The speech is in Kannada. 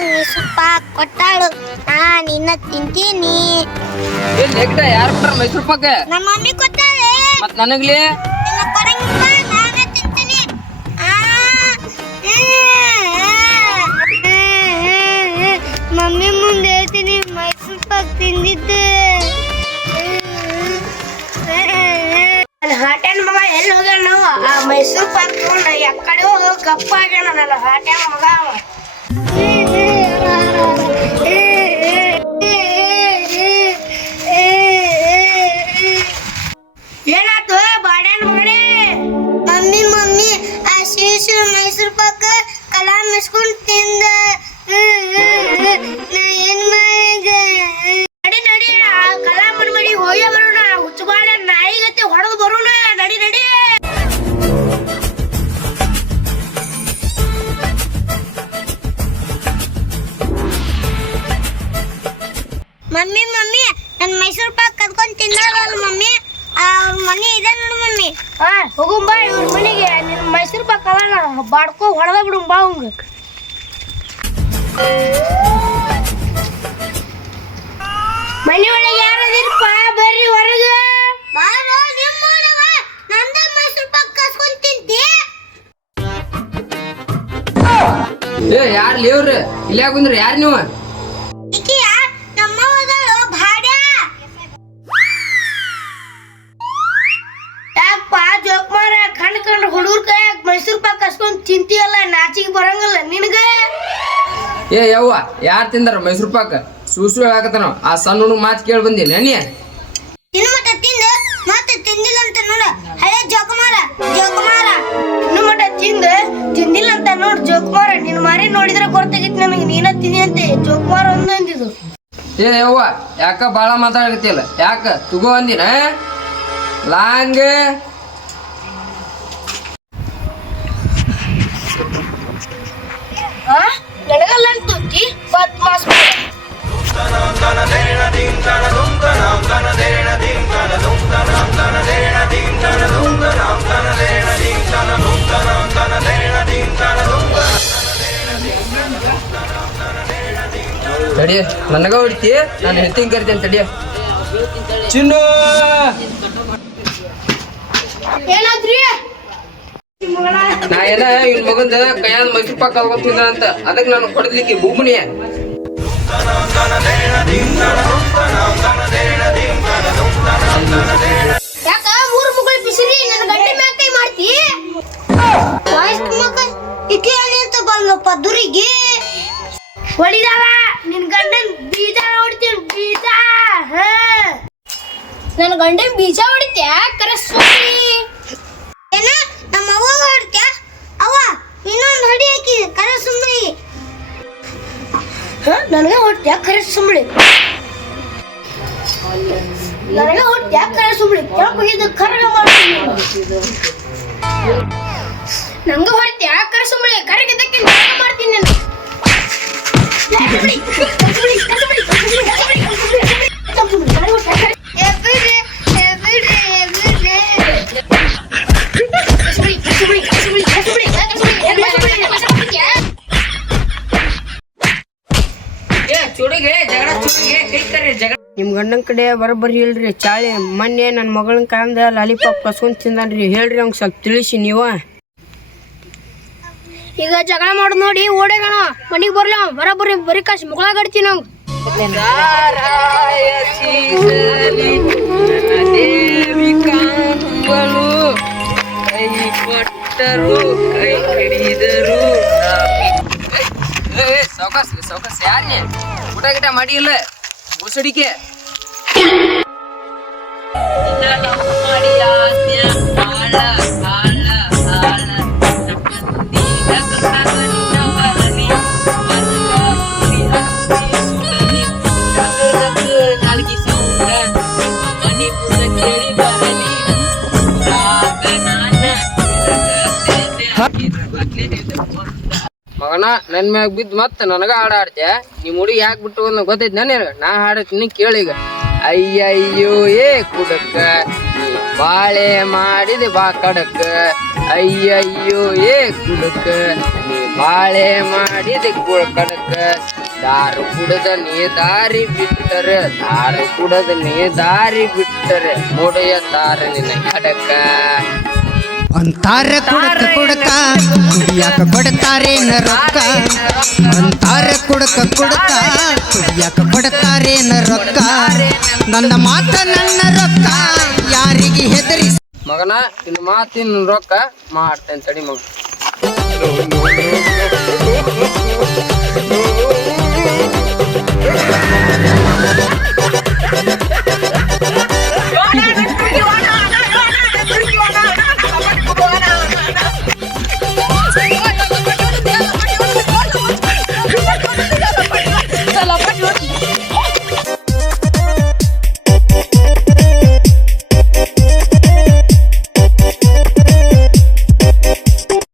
ನಂಗ್ ಕೊಟ್ಟಾಳು. ತಿಂತೀನಿ. ಏನ್ ಲೆಕ್ಕ ಯಾರು ಕೊಟ್ಟಾರ ಮೈಸೂರು ಪಾಕ ನಮ್ಮ ಮಮ್ಮಿ ಕೊಟ್ಟಾಳೆ. ಮತ್ ನನಗ್ಲಿ? ಇಲ್ಲ ಕೊಡಂಗಿಲ್ಲ ನಾನೇ ತಿಂತೀನಿ ಆ, ಮಮ್ಮಿ ಮುಂದೆ ಹೇಳ್ತೀನಿ ಮೈಸೂರ್ ಪಾಕ್ ತಿಂದಿದ್ದೆ. ಹಾಟ್ಯಾನ ಮಗ ಎಲ್ಲಿ ಹೋಗ್ಯಾನ ನಾವು? ಆ ಮೈಸೂರು ಪಾಕ್ ಎಕ್ಕಡೆ ಹೋಗೋ ಗಪ್ಪ ಆಗ್ಯಾನ ನನ್ನ ಹಾಟ್ಯಾನ ಮಗ ಅವ. Bye. ಮೈಸೂರ್ ಪಾಕ್ ಕದ್ಕೊಂಡ್ ತಿನ್ನಲ್ಲ ಮಮ್ಮಿ? ಅವ್ರ ಮನೆ ಇದೆ ನೋಡು ಮಮ್ಮಿ. ಹಾ ಹೋಗುಂ ಬಾ ಇವ್ರ ಮನೆಗೆ. ನಿನ್ ಮೈಸೂರ್ ಪಾಕ್ ಅಲ್ಲ ಬಾಡ್ಕೋ ಹೊಡೆದ ಬಿಡು ಬಾ ಅವಂಗ ಮನೆ ಒಳಗೆ ಯಾರದಿರಪ್ಪ? ಬರ್ರಿ ಹೊರಗೆ. ಬಾರೋ ನಿಮ್ಮ ನಂದ ಮೈಸೂರ್ ಪಾಕ್ ಕಸ್ಕೊಂಡ್ ತಿಂತಿ. ಏ ಯಾರು ಲೇವ್ರಿ ಇಲ್ಲ ಕುಂದ್ರಿ? ಯಾರು ನೀವು? ಏ ಯವ್ವ ಯಾರು ತಿಂದಾರ ಮೈಸೂರು ಪಾಕ? ಸೂಸು ಹೇಳಕತ್ತಾನ ಆ ಸಣ್ಣ ಹುಡುಗ ಮಾತು ಕೇಳಿ ಬಂದೀನಿ ನೀ? ಇನ್ನು ಮಟ್ಟ ತಿಂದ ಮತ್ತೆ ತಿಂದಿಲ್ಲ ಅಂತ ನೋಡ. ಹಳೆ ಜೋಕುಮಾರ ಜೋಕುಮಾರ. ಇನ್ನು ಮಟ್ಟ ತಿಂದ ತಿಂದಿಲ್ಲ ಅಂತ ನೋಡ್ ಜೋಕುಮಾರ. ನಿನ್ನ ಮಾರಿ ನೋಡಿದ್ರೆ ಗೊತ್ತಾಗಿತ್ತು ನನಗೆ ನೀನ ತಿಂದಿ ಅಂತೆ. ಜೋಕುಮಾರ ಒಂದು ಅಂದಿದ್ದು. ಏ ಯವ್ವ ಯಾಕ ಭಾಳ ಮಾತಾಡಕತ್ತಿಲ್ಲ ಯಾಕ? ತುಗೋ ಅಂದಿನ ಲಾಂಗ್. ಆ? ನನಗಲ್ಲ ಅಂತೂತಿ ಬತ್ ಮಾಸ್ ತಡಿ ನನಗ ಹೊಡಿತಿ ನಾನು ಹೆತ್ತಿಂಗ್ ಕರಿತೇನೆ ತಡಿ. ಚಿನ್ನು! ಏನಾದ್ರಿ? ನಾ ಏನ ಇನ್ ಮಗಂದ ಕೈಯಾದ ಮೈಸೂರು ಪಾಕ್ ಕಲ್ಕೊತಿದ್ದ ಅಂತ. ಅದಕ್ಕೆ ನಾನು ಹೊಡೆದ್ಲಿಕ್ಕೆ ಬುಮ್ಮನಿ ಯಾಕ ಮೂರು ಮಗಳು ಬಿಸಿರಿ? ನನ್ನ ಗಂಟೆ ಮ್ಯಾಗ ಕೈ ಮಾಡ್ತಿ? ವಯಸ್ಕ ಮಗ ಇಕೆ ಅಲ್ಲಿ ಅಂತ ಬಂದಪ್ಪ ದುರಿಗೆ. ಹೊಡಿದಾವ ನಿನ್ ಗಂಡನ್ ಬೀಜ ಹೊಡಿತೀನಿ ಬೀಜ. ನನ್ನ ಗಂಡನ್ ಬೀಜ ಹೊಡಿತ್ಯಾ? ಕರೆ ಏನ ಅವ್ವ ಹೊಡಿತ್ಯಾ ಅವ್ವ ಇನ್ನೊಂದು ಹೊಡಿ ಹಾಕಿ ಕರ ಸುಮ್ಮನೆ ನನಗೆ ಹೊಡ್ತ್ಯಾ ಕರೆ ಸುಮ್ಮನೆ ನನಗೆ ಹೊಡ್ತ್ಯಾ ಕರೆ ಸುಮ್ಮನೆ ಕೆಳಗೆ ಇದು ಕರ್ಗ ಮಾಡ್ತೀನಿ ನಂಗೆ ಹೊಡ್ತ್ಯಾ ಕರೆ ಸುಮ್ಮನೆ ಕರಗಿದ್ದಕ್ಕೆ ಮಾಡ್ತೀನಿ ನಾನು. ಗಂಡನ ಕಡೆ ಬರೋಬ್ಬರಿ ಹೇಳ್ರಿ ಚಾಳಿ ಮೊನ್ನೆ ನನ್ನ ಮಗಳನ್ನ ಕಾಂದ ಲಾಲಿಪಾಪ್ ಕಸ್ಕೊಂಡ್ ತಿಂದಾನ್ರಿ. ಹೇಳ್ರಿ ಅವ್ನ ಸ್ವಲ್ಪ ತಿಳಿಸಿ ನೀವ. ಈಗ ಜಗಳ ಮಾಡ್ ನೋಡಿ ಓಡೇಗಣ. ಮನಿಗೆ ಬರ್ಲ ಬರೋಬ್ಬರಿ ಬರೀ ಕಾಶ್ ನನ್ನ ದೇವಿ ಕಾಂಬಳು ಕೈ ಹಿಡಿದರು ಸೌಕಾಸ್ ಸೌಕಾಸ್ ಯಾರೇ ಊಟ ಗಿಟ ಮಾಡಿಲ್ಲ? ಮುಸುಡಿಕೆ ಮಗನ, ನನ್ ಮ್ಯಾಗ ಬಿದ್ದು ಮತ್ತೆ ನನಗ ಹಾಡ ಆಡ್ತೆ ನಿಮ್ ಹುಡುಗಿ ಯಾಕೆ ಬಿಟ್ಟು ನಾನು ನಾ ಹಾಡತ್ತೀನಿ ಕೇಳೀಗ ಅಯ್ಯಯ್ಯೋ ಏ ಕುಡಕ ನೀ ಬಾಳೆ ಮಾಡಿದೆ ಬಾ ಕಡಕ ಅಯ್ಯಯ್ಯೋ ಏ ಕುಡಕ ನೀ ಬಾಳೆ ಮಾಡಿದ ಕಡಕ ದಾರು ಕುಡದ ನೀ ದಾರಿ ಬಿಟ್ಟರೆ ದಾರು ಕುಡದ ನೀ ದಾರಿ ಬಿಟ್ಟರೆ ಮುಡಿಯ ದಾರ ನಿನ್ನ ಕಡಕ ಅಂತಾರ ಕುಡಕ ಕುಡಿಯಾಕ ಕೊಡ್ತಾರೇನ ರೊಕ್ಕ? ಅಂತಾರೆ ಕುಡಕ ಕುಡಕ ಕುಡಿಯಾಕ ಕೊಡ್ತಾರೇನ ರೊಕ್ಕ? ನನ್ನ ಮಾತ ನನ್ನ ರೊಕ್ಕ, ಯಾರಿಗೆ ಹೆದರಿ ಮಗನ ಇನ್ನು ಮಾತಿನ ರೊಕ್ಕ ಮಾಡ್ತೇನೆ ತಡಿ ಮಗ